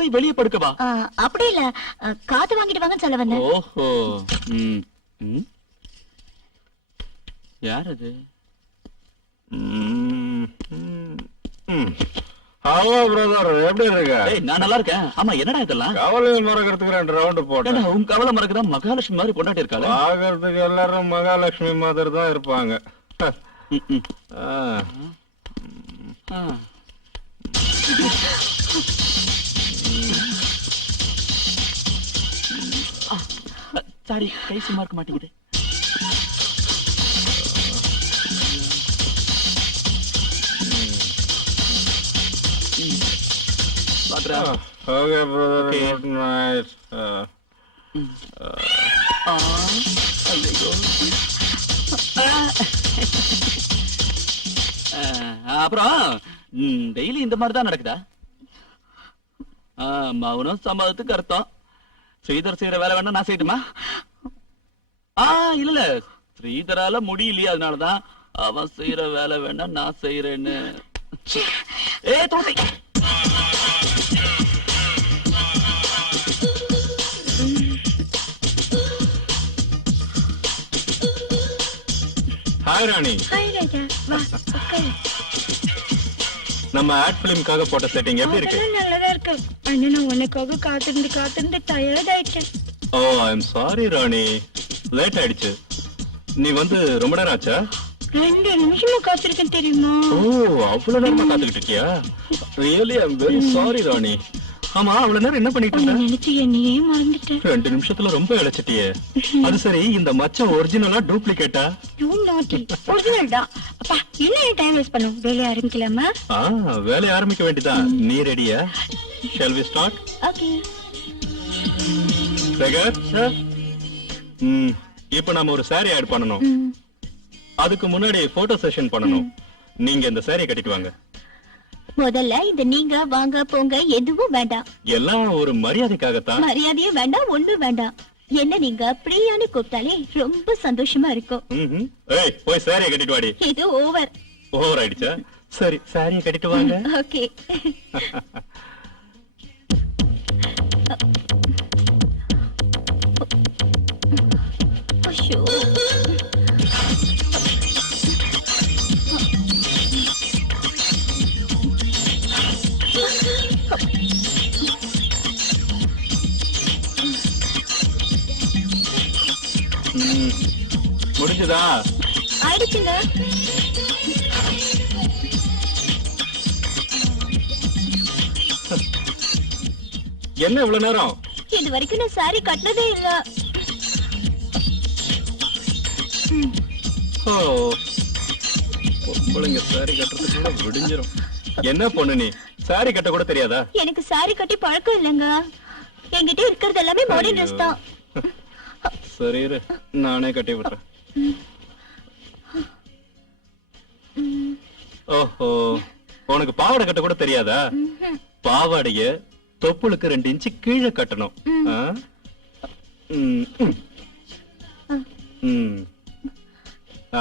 போய் வெளியே படுக்கவா? அப்படி இல்ல, காத்து வாங்கிட்டு வாங்கன்னு சொல்ல வந்தேன். ஓஹோ. யார் அது? ஹலோ பிரதர், எப்படி இருக்க? நான் நல்லா இருக்கேன். ஆமா, என்னடா இதெல்லாம்? கவலை மறக்கிறதுக்கு 2 ரவுண்ட் போட்டேன். உன் கவலை மறக்கதான் மகாலட்சுமி மாதிரி கொண்டாட்டி இருக்காங்க. பாக்குறதுக்கு எல்லாரும் மகாலட்சுமி மாதிரி தான் இருப்பாங்க. சாரி, கை சும்மா இருக்க மாட்டேங்குது. Okay, brother. Good night. அப்புறம் டெய்லி இந்த மாதிரி தான் நடக்குதா? மௌனம் சம்மதத்துக்கு அர்த்தம். ஸ்ரீதர் செய்யற வேலை வேணா நான் செய்யட்டுமா? இல்ல, ஸ்ரீதரால முடியலையே, அதனாலதான் அவன் செய்யற வேலை வேணா நான் செய்யறேன்னு. துளசி, ஹாய் ராணி. ஹாய் ராஜா, வா உட்காரு. நம்ம ஆட் ஃபிலிம்காக போட்ட செட்டிங் எப்படி இருக்கு? நல்லதா இருக்கு. அண்ணா, நான் உனக்காக காத்திருந்து டயர்ட் ஆயிட்டேன். Oh, I am sorry Rani, late ஆயிடுச்சு. நீ வந்து ரொம்ப நேரம் ஆச்சா? 2 நிமிஷமா காத்திருக்கேன் தெரியுமா? ஓ, அவ்வளவு நேரமா காத்துக்கிட்டு இருக்கியா? Really I am very sorry Rani. ஆமா, அவ்வளவு நேரம் என்ன பண்ணிட்டு இருந்த? நினைச்சு என்னையே மறந்துட்டேன். 2 நிமிஷத்துல ரொம்ப இழைச்சிட்டியே. அது சரி, இந்த மச்சம் ஒரிஜினலா டூப்ளிகேட்டா? ஒரிஜினல் தான். அப்பா, என்ன டைம் வேஸ்ட் பண்ணும்? வேலைய ஆரம்பிக்கலாமா? வேலைய ஆரம்பிக்க வேண்டியதான். நீ ரெடியா? Shall we start? Okay. Sekar sir, இப்போ நாம ஒரு saree ஆட் பண்ணனும். அதுக்கு முன்னாடி போட்டோ செஷன் பண்ணனும். நீங்க இந்த saree கட்டிட்டு வாங்க. முதல்ல இந்த நீங்க வாங்க போங்க எதுவும் வேண்டாம். எல்லாம் ஒரு மரியாதைக்காக தான். மரியாதையும் வேண்டாம், ஒண்ணும் வேண்டாம். என்ன நீங்க பிரியாணி கூப்பிட்டாலே ரொம்ப சந்தோஷமா இருக்கும். ஏய், போய் saree கட்டிட்டு வாடி. இது ஓவர். ஓவர் ஆயிடுச்சா? சரி, saree கட்டிட்டு வாங்க. ஓகே. ஐயோ, முடிஞ்சதா? ஆயிடுச்சுங்க. என்ன இவ்வளவு நேரம்? இது வரைக்கும் நான் சாரி கட்டினதே இல்ல. பொம்பளைங்க சாரி கட்டுறதுக்குள்ள விடிஞ்சிரும். என்ன பொண்ணு நீ, சாரி கட்ட கூட தெரியாதா? எனக்கு சாரி கட்டி பழக்கம் இல்லைங்க. என்கிட்ட இருக்கிறது எல்லாமே மாடர்ன் ட்ரெஸ் தான். சரி, நானே கட்டி விடுறேன். ஓஹோ, உனக்கு பாவாடை கட்ட கூட தெரியாதா? பாவாடைய தொப்புளுக்கு 2 இன்ச்சு கீழே கட்டணும்.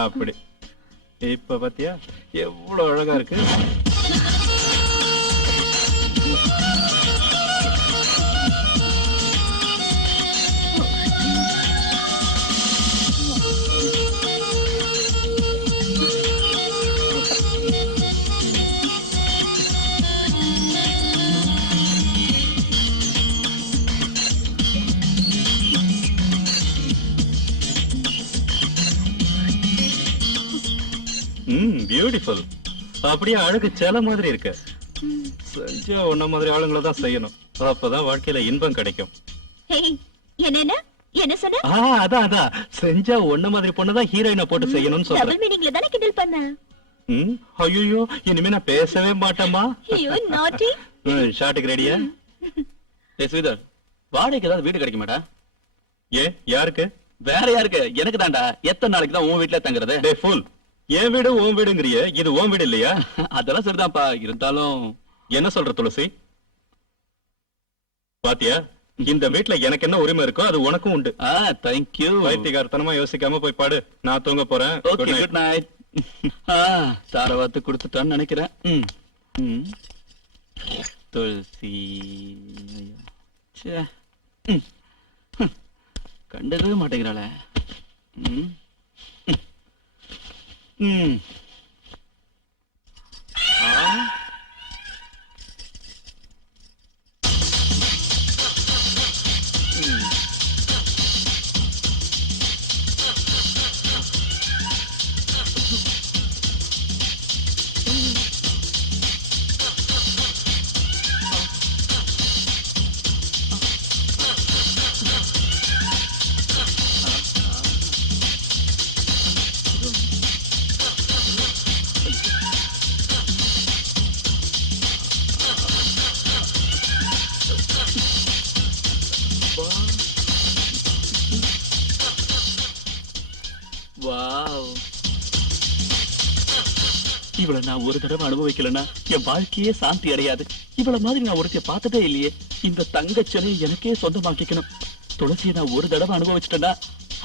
அப்படி. இப்ப பாத்தியா எவ்வளவு அழகா இருக்கு? பியூட்டிஃபுல். அப்படியே அழகு சேல மாதிரி இருக்கு. செஞ்சா உன்ன மாதிரி ஆளுங்களை தான் செய்யணும். அப்பதான் வாழ்க்கையில இன்பம் கிடைக்கும். என்ன சொன்ன? அதான் செஞ்சா உன்ன மாதிரி பொண்ணுதான் ஹீரோயினை போட்டு செய்யணும்னு சொல்றேன். டபுள் மீனிங்ல தான கிண்டல் பண்ண. ஐயோ, இனிமே நான் பேசவே மாட்டேமா. ஐயோ நாட்டி. ஷாட்டுக்கு ரெடியா? ஸ்ரீதர், வாடகைக்கு ஏதாவது வீடு கிடைக்க மாட்டா? யாருக்கு? வேற யாருக்கு? எனக்கு தான்டா. எத்தனை நாளைக்கு தான் உன் வீட்டுல தங்குறது? டே ஃபுல், என் வீடு உன் வீடுங்கறிய, இது உன் வீடு இல்லையா? அதெல்லாம் சரிதான்ப்பா, இருந்தாலும் என்ன சொல்ற துளசி? பாத்தியா, இந்த வீட்ல எனக்கு என்ன உரிமை இருக்கோ அது உனக்கும் உண்டு. Thank you. வைத்தியகாரத்தனமா யோசிக்காம போய் பாடு. நான் தூங்க போறேன். Okay, good night. தாரவாத்து கொடுத்துட்டான்னு நினைக்கிறேன். துளசி ச்சே. ம். ம். கண்டுக்கவே மாட்டேங்கிறாளே. ம். ம். ம். ஆ. ம். வாவ். இவளை நான் ஒரு தடவை அனுபவிக்கலன்னா என் வாழ்க்கையே சாந்தி அடையாது. இவள மாதிரி நான் ஒருத்தைய பார்த்ததே இல்லையே. இந்த தங்கச்சனை எனக்கே சொந்தமாக்கிக்கணும். துளசியை நான் ஒரு தடவை அனுபவிச்சிட்டேன்னா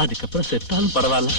அதுக்கப்புறம் செத்தாலும் பரவாயில்ல.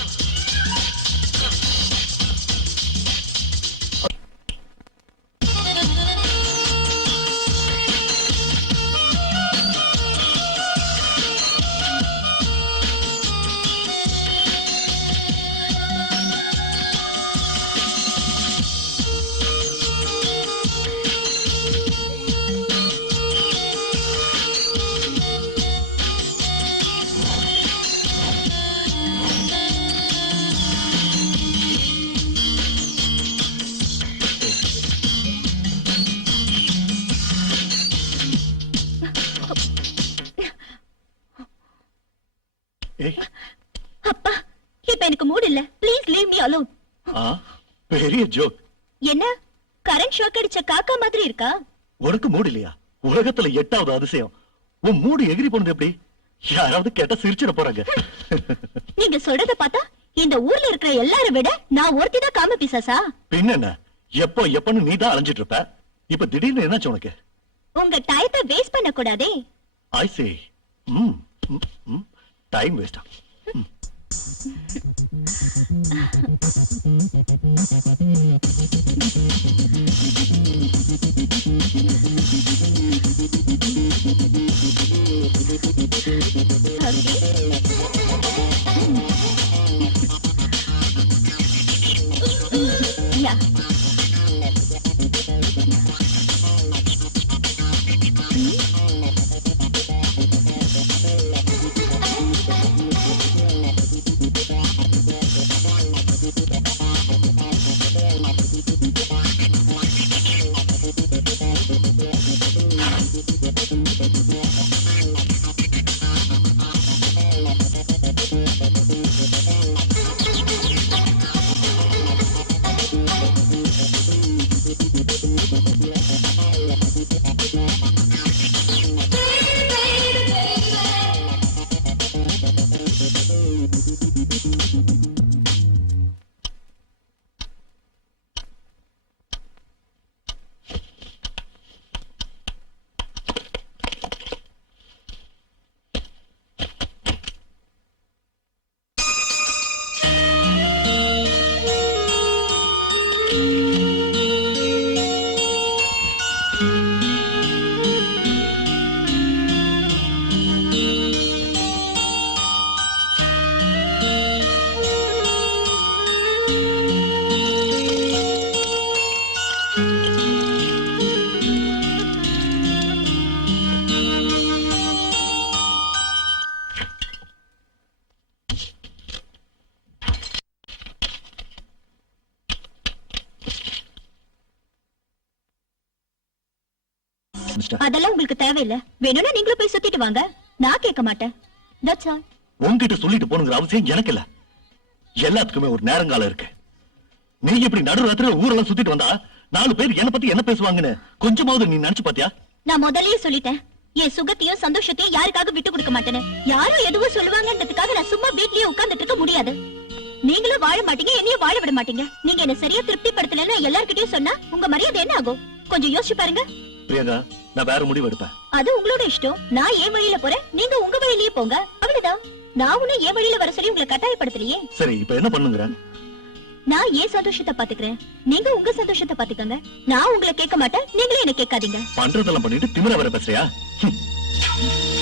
ஏய், அப்பா, இப்ப எனக்கு மூட் இல்ல. Please leave me alone. பெரிய ஜோக். என்ன கரண்ட் ஷாக் அடிச்ச காக்கா மாதிரி இருக்கா? உனக்கு மூடு இல்லையா? உலகத்துல 8வது அதிசயம். உன் மூடு எகிரி போனது எப்படி? யாராவது கேட்டா சிரிச்சிட போறாங்க. நீங்க சொல்றத பார்த்தா இந்த ஊர்ல இருக்கிற எல்லாரும் விட நான் ஒருத்திதான் காம பிசாசா? பின்ன எப்பன்னு நீ தான் அலைஞ்சிட்டு இருப்ப. இப்ப திடீர்னு என்னாச்சு உனக்கு? உங்க டயத்தை வேஸ்ட் பண்ண கூடாதே. ஐ சே. டைம் வேஸ்டா? Yeah. அதெல்லாம் உங்களுக்கு தேவையில்லை. வேணும்னா நீங்களும் போய் சுத்திட்டு வாங்க. நான் கேட்க மாட்டேன். That's all. உன்கிட்ட சொல்லிட்டு போனுங்கிற அவசியம் எனக்கு இல்ல. எல்லாத்துக்குமே ஒரு நேரங்காலம் இருக்கு. நீ இப்படி நடுராத்திரில ஊரெல்லாம் சுத்திட்டு வந்தா 4 பேர் என்ன பத்தி என்ன பேசுவாங்கன்னு கொஞ்சமாவது நீ நினைச்சு பாத்தியா? நான் முதல்லயே சொல்லிட்டேன், என் சுகத்தையும் சந்தோஷத்தையும் யாருக்காக விட்டு கொடுக்க மாட்டேன்னு. யாரும் எதுவும் சொல்லுவாங்கன்றதுக்காக நான் சும்மா வீட்லயே உட்கார்ந்துட்டு இருக்க முடியாது. நீங்களும் வாழ மாட்டீங்க, என்னையும் வாழ விட மாட்டீங்க. நீங்க என்ன சரியா திருப்திப்படுத்தலன்னு எல்லார்கிட்டயும் சொன்னா உங்க மரியாதை என்ன ஆகும்? கொஞ்சம் யோசிச்சு பாருங்க. பிரியங்கா, நான் வேற முடிவு எடுப்பேன். அது உங்களோட இஷ்டம். நான் என் வழியில போறேன், நீங்க உங்க வழியிலேயே போங்க. அவ்வளவுதான். நான் உன்னை என் வழியில வர சொல்லி உங்களை கட்டாயப்படுத்தலையே. சரி, இப்ப என்ன பண்ணுங்கற? நான் ஏன் சந்தோஷத்தை பாத்துக்கிறேன், நீங்க உங்க சந்தோஷத்தை பாத்துக்கங்க. நான் உங்களை கேட்க மாட்டேன், நீங்களே என்ன கேட்காதீங்க. பண்றதெல்லாம் பண்ணிட்டு திமிரா வர பேசுறியா? ம்.